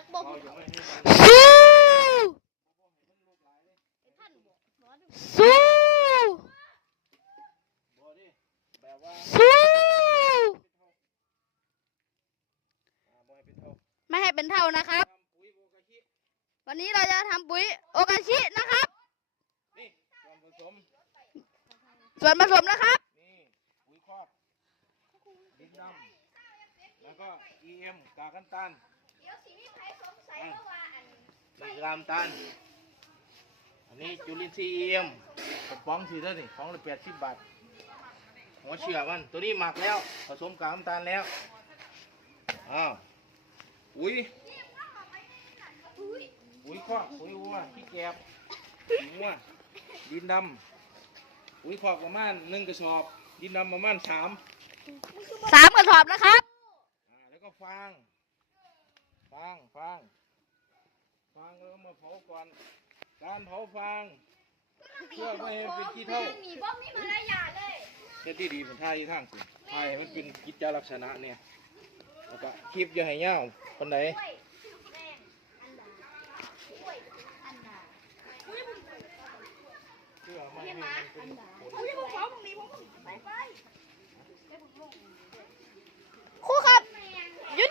กบอกสู้สู้สู้ไม่ให้เป็นเท่านะครับวันนี้เราจะทำปุ๋ยโอกาชินะครับส่วนผสมนะครับนี่ปุ๋ยคอกดินดำแล้วก็ EM กากน้ำตาลกากน้ำตาลอันนี้จุลินทรีย์ EM กระป๋องสีเท่านี่ของละ80 บาทหัวเชื่อมันตัวนี้หมักแล้วผสมกากน้ำตาลแล้วอ้าวปุ๋ยคอกปุ๋ยวัวขี้แกบวัวดินดำปุ๋ยคอกประมาณ1 กระสอบดินดำประมาณ3 กระสอบนะครับแล้วก็ฟางแล้วมาเผาก่อนการเผาฟางเพื่อไม่ให้เป็นขี้เถ้ามีบ้องมีมารยาทเลยเส้นที่ดีเป็นท่าที่ทางสิท่าให้มันเป็นกิจลักษณะเนี่ยแล้วก็คลิปอย่าให้ยาวคนไหนเพื่อไม่ให้มันเป็นผลครูครับหยุด